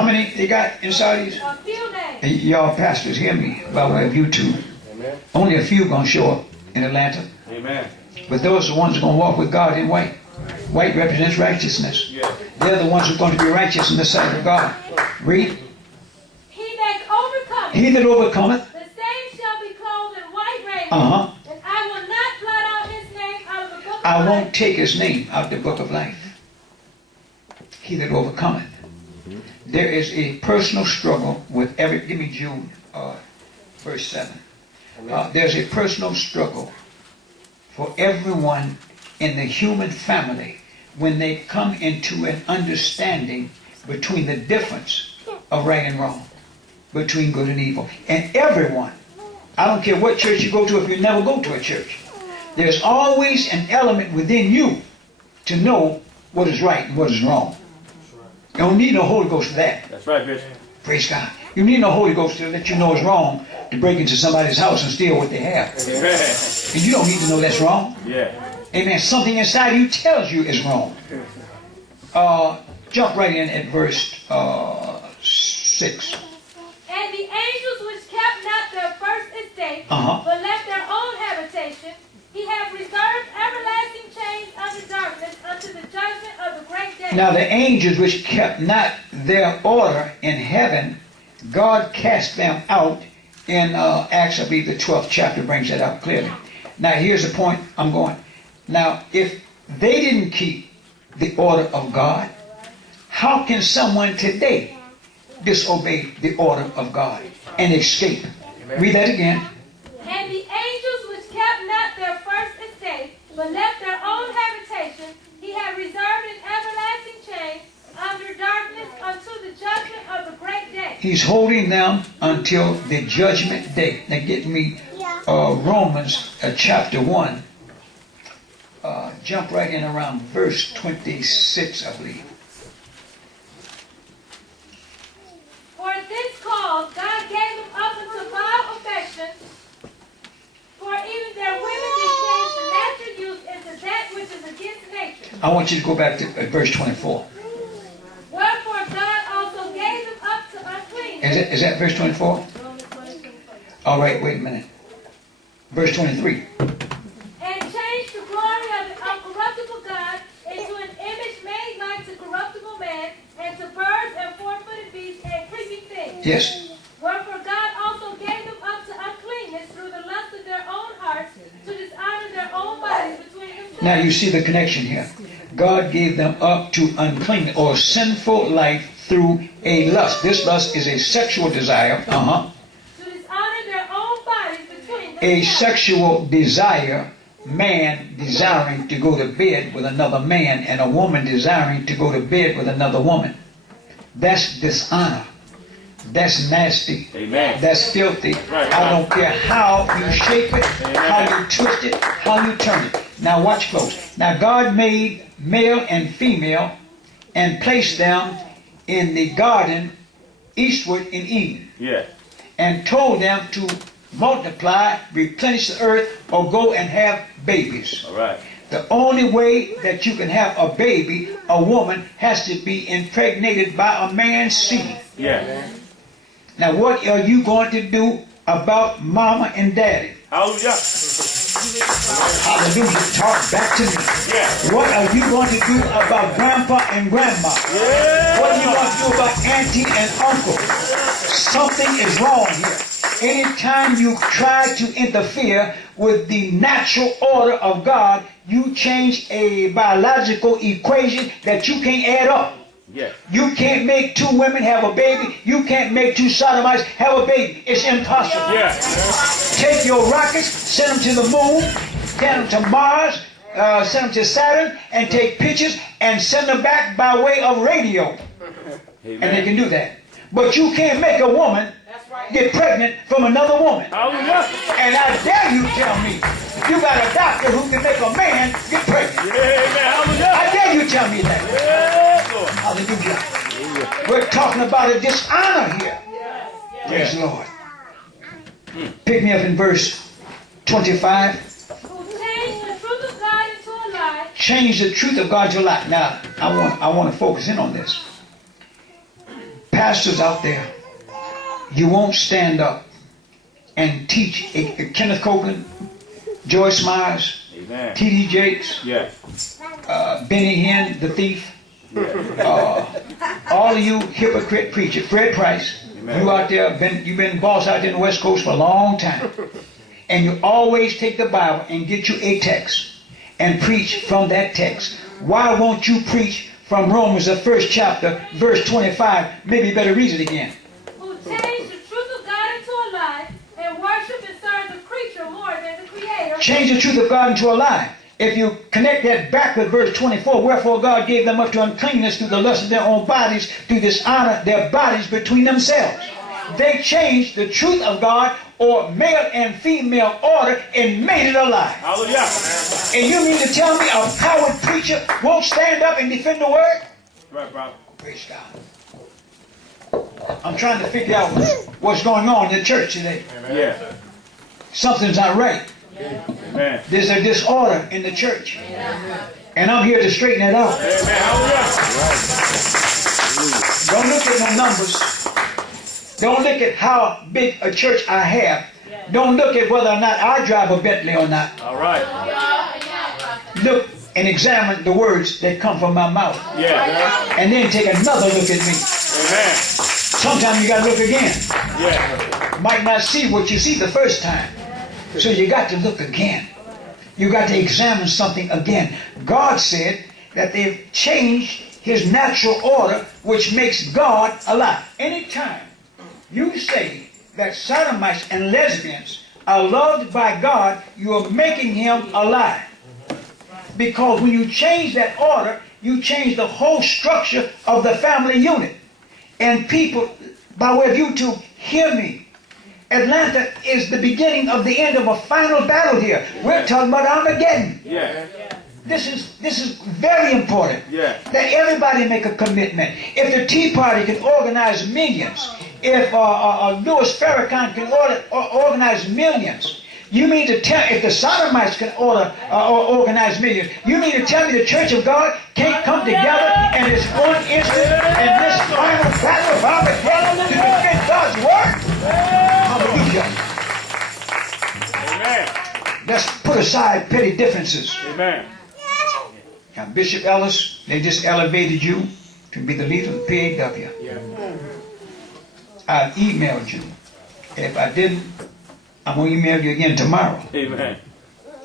How many they got inside these? A few names. Y'all pastors, hear me by way of YouTube. Amen. Only a few going to show up in Atlanta. Amen. But those are the ones who are going to walk with God in white. White represents righteousness. Yeah. They're the ones who are going to be righteous in the sight of God. Read. He that overcometh, He that overcometh. the same shall be clothed in white raiment. Uh-huh. And I will not blot out his name out of the book of I life. won't take his name out of the book of life. He that overcometh. There is a personal struggle with every. Give me Jude, verse 7. There's a personal struggle for everyone in the human family when they come into an understanding between the difference of right and wrong, between good and evil. And everyone, I don't care what church you go to, if you never go to a church, there's always an element within you to know what is right and what is wrong. You don't need no Holy Ghost for that. That's right, Bishop. Praise God. You need no Holy Ghost to let you know it's wrong to break into somebody's house and steal what they have. Amen. And you don't need to know that's wrong. Yeah. Amen. Something inside you tells you it's wrong. Jump right in at verse 6. And the angels which kept not their first estate, Uh-huh. but left their own habitation, he hath reserved everlasting chains unto darkness, unto the judgment of the great day. Now the angels which kept not their order in heaven, God cast them out in Acts, I believe the 12th chapter brings that out clearly. Now here's the point I'm going. Now if they didn't keep the order of God, how can someone today disobey the order of God and escape? Read that again. And the angels which kept not their first estate, but left their own habitation, he hath reserved in everlasting chains under darkness unto the judgment of the great day. He's holding them until the judgment day. Now get me Romans chapter 1. Jump right in around verse 26, I believe. For this cause God gave them up unto vile affections, for even their women did change the natural use into that which is against nature. I want you to go back to verse 24. Wherefore God also gave them up to uncleanness. Is that verse 24? All right, wait a minute. Verse 23. And changed the glory of the uncorruptible God into an image made like to corruptible man, and to birds and four-footed beasts and creeping things. Yes. Wherefore God also gave them up to uncleanness through the lust of their own hearts, to dishonor their own bodies between themselves. Now you see the connection here. God gave them up to unclean or sinful life through a lust. This lust is a sexual desire. To dishonor their own bodies between themselves. A sexual desire, man desiring to go to bed with another man and a woman desiring to go to bed with another woman. That's dishonor. That's nasty. Amen. That's filthy. Right. I don't care how you shape it, how you twist it, how you turn it. Now watch close. Now God made male and female and placed them in the garden eastward in Eden. Yeah. And told them to multiply, replenish the earth, or go and have babies. All right. The only way that you can have a baby, a woman, has to be impregnated by a man's seed. Yeah. Now what are you going to do about mama and daddy? Hallelujah. Hallelujah. Talk back to me. Yeah. What are you going to do about grandpa and grandma? Yeah. What are you going to do about auntie and uncle? Something is wrong here. Anytime you try to interfere with the natural order of God, you change a biological equation that you can't add up. Yeah. You can't make two women have a baby. You can't make two sodomites have a baby. It's impossible. Yeah. Take your rockets, send them to the moon, send them to Mars, send them to Saturn, and take pictures and send them back by way of radio. Amen. And they can do that. But you can't make a woman get pregnant from another woman. Hallelujah. And I dare you tell me, you got a doctor who can make a man get pregnant. Yeah, amen. Hallelujah. I dare you tell me that. Yeah, Lord. Hallelujah. We're talking about a dishonor here. Praise the Lord. Pick me up in verse 25. Who changed the truth of God into a lie. Change the truth of God to a lie. Now, I want to focus in on this. pastors out there, you won't stand up and teach Kenneth Copeland, Joyce Myers, Amen. T.D. Jakes, Yes. Benny Hinn, the thief, all of you hypocrite preachers, Fred Price, Amen. you out there, you've been boss out there in the West Coast for a long time. And you always take the Bible and get you a text and preach from that text. Why won't you preach from Romans, the 1st chapter, verse 25? Maybe you better read it again. Who changed the truth of God into a lie and worship and serve the creature more than the Creator. Change the truth of God into a lie. If you connect that back with verse 24, wherefore God gave them up to uncleanness through the lust of their own bodies, to dishonor their bodies between themselves. They changed the truth of God, or male and female order, and made it a lie. Hallelujah. And you mean to tell me a coward preacher won't stand up and defend the word? Right, brother. Praise God. I'm trying to figure out what's going on in the church today. Yeah. Something's not right. Amen. There's a disorder in the church. And I'm here to straighten it out. Amen. Hallelujah. Don't look at no numbers. Don't look at how big a church I have. Don't look at whether or not I drive a Bentley or not. All right. Look and examine the words that come from my mouth. Yeah. And then take another look at me. Amen. Sometimes you got to look again. Yeah. Might not see what you see the first time. So you got to look again. You got to examine something again. God said that they've changed his natural order, which makes God alive. Anytime you say that sodomites and lesbians are loved by God, you are making him alive. Because when you change that order, you change the whole structure of the family unit. And people, by way of YouTube, hear me. Atlanta is the beginning of the end of a final battle here. We're talking about Armageddon. Yeah. This is very important. Yeah. That everybody make a commitment. If the Tea Party can organize millions, if Louis Farrakhan can organize millions, you mean to tell, if the sodomites can organize millions, you mean to tell me the Church of God can't come together in this one instant and this final battle of Armageddon to defend God's word? Hallelujah. Amen. Let's put aside petty differences. Amen. Now, Bishop Ellis, they just elevated you to be the leader of the PAW. Yeah. I emailed you. If I didn't, I'm going to email you again tomorrow. Amen.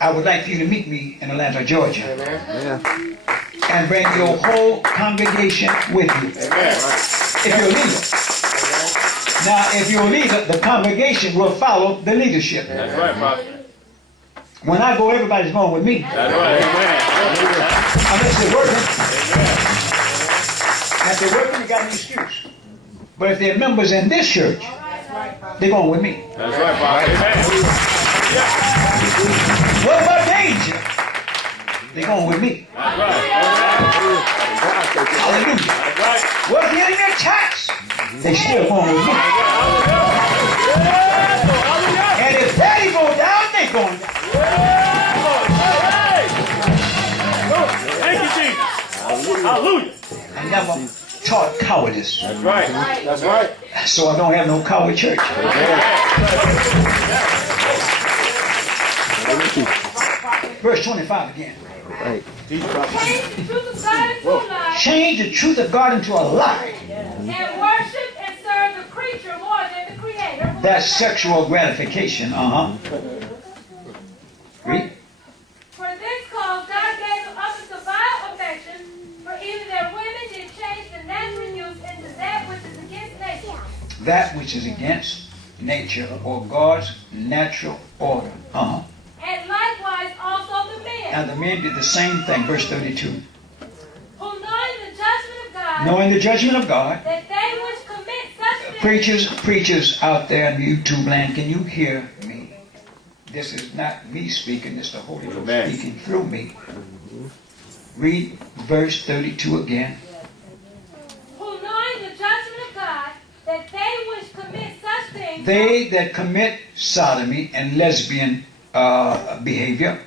I would like for you to meet me in Atlanta, Georgia. Yeah. And bring your whole congregation with you. Amen. If you're a leader. Now, if you're a leader, the congregation will follow the leadership. That's right, brother. When I go, everybody's going with me. That's right. Amen. Unless they're working. Amen. And if they're working, you got an excuse. But if they're members in this church, they're going with me. That's right, brother. Amen. Yeah. What about danger? They're going with me. That's right. Hallelujah. That's right. What if they're getting attacks? They still going with me. And if daddy goes down, they going down. Thank you, Jesus. Hallelujah. I never taught cowardice, That's right. That's right. so I don't have no coward church. Verse 25 again. Right. Change the truth of God into a lie. Change the truth of God into a lie. And worship and serve the creature more than the Creator. That's sexual gratification. Read. For this cause God gave them up into vile affection, for even their women did change the natural use into that which is against nature. That which is against nature or God's natural order. And likewise also the men, Now the men did the same thing. Verse 32. who knowing the judgment of God, Knowing the judgment of God. that they which commit such things, Preachers out there in YouTube land, can you hear me? This is not me speaking, it's the Holy Ghost Amen. speaking through me. Read verse 32 again. who knowing the judgment of God, that they which commit such things, They that commit sodomy and lesbian behavior